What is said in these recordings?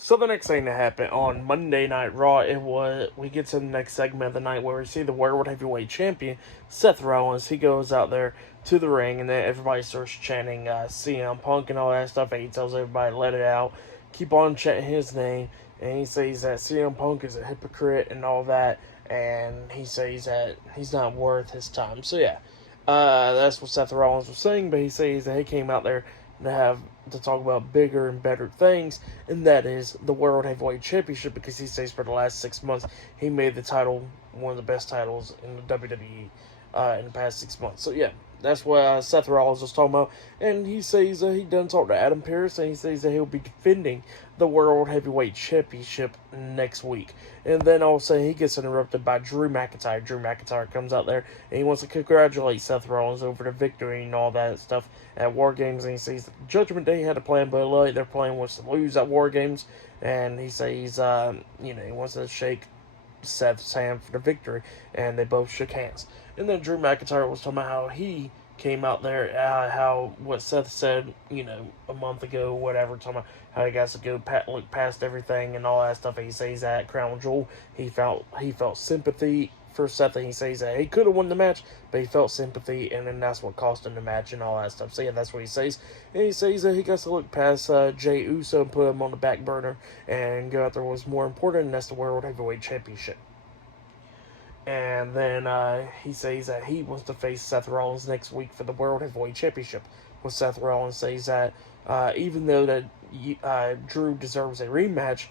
So the next thing that happened on Monday Night Raw, we get to the next segment of the night where we see the World Heavyweight Champion Seth Rollins. He goes out there to the ring, and then everybody starts chanting CM Punk and all that stuff. And he tells everybody to let it out, keep on chanting his name, and he says that CM Punk is a hypocrite and all that, and he says that he's not worth his time. So yeah, that's what Seth Rollins was saying. But he says that he came out there to talk about bigger and better things, and that is the World Heavyweight Championship, because he says for the last 6 months he made the title one of the best titles in the WWE in the past 6 months. So yeah, that's what Seth Rollins was talking about, and he says he done talk to Adam Pearce, and he says that he'll be defending the World Heavyweight Championship next week. And then all of a sudden he gets interrupted by Drew McIntyre. Drew McIntyre comes out there and he wants to congratulate Seth Rollins over the victory and all that stuff at War Games. And he says Judgment Day had a plan, but like their plan was to lose at War Games. And he says, he wants to shake Seth's hand for the victory, and they both shook hands. And then Drew McIntyre was talking about how he came out there, how what Seth said, a month ago, whatever, talking about how he got to go look past everything and all that stuff. And he says that at Crown Jewel, he felt sympathy for Seth, and he says that he could have won the match, but he felt sympathy, and then that's what cost him the match and all that stuff. So yeah, that's what he says. And he says that he got to look past Jey Uso and put him on the back burner and go out there was more important, and that's the World Heavyweight Championship. And then he says that he wants to face Seth Rollins next week for the World Heavyweight Championship. Well, Seth Rollins says that even though that Drew deserves a rematch,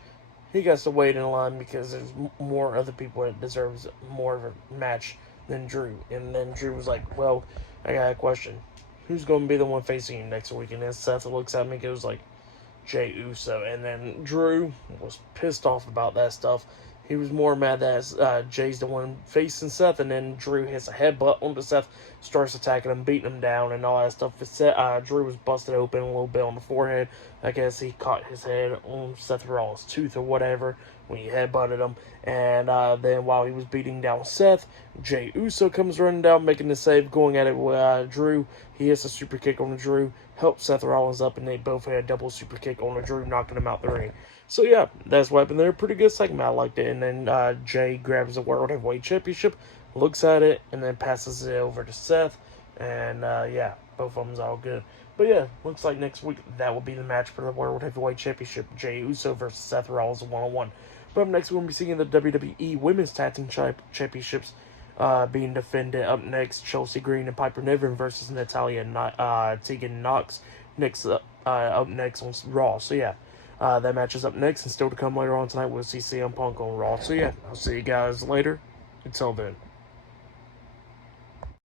he got to wait in line because there's more other people that deserves more of a match than Drew. And then Drew was like, well, I got a question. Who's going to be the one facing you next week? And then Seth looks at me and goes like, Jey Uso. And then Drew was pissed off about that stuff. He was more mad that Jay's the one facing Seth, and then Drew hits a headbutt onto Seth, starts attacking him, beating him down, and all that stuff. Drew was busted open a little bit on the forehead. I guess he caught his head on Seth Rollins' tooth or whatever when he headbutted him. And then while he was beating down Seth, Jey Uso comes running down, making the save, going at it with Drew. He hits a super kick on Drew, helps Seth Rollins up, and they both had a double super kick on Drew, knocking him out the ring. So yeah, that's what happened there. Pretty good segment. I liked it. And then Jay grabs the World Heavyweight Championship, looks at it, and then passes it over to Seth. And yeah, both of them's all good. But yeah, looks like next week that will be the match for the World Heavyweight Championship. Jey Uso versus Seth Rollins 1-on-1. But up next, we're going to be seeing the WWE Women's Tag Team Championships being defended. Up next, Chelsea Green and Piper Niven versus Natalya and Tegan Knox. Up next on Raw. So yeah. That match is up next, and still to come later on tonight, we'll see CM Punk on Raw. So yeah, I'll see you guys later. Until then.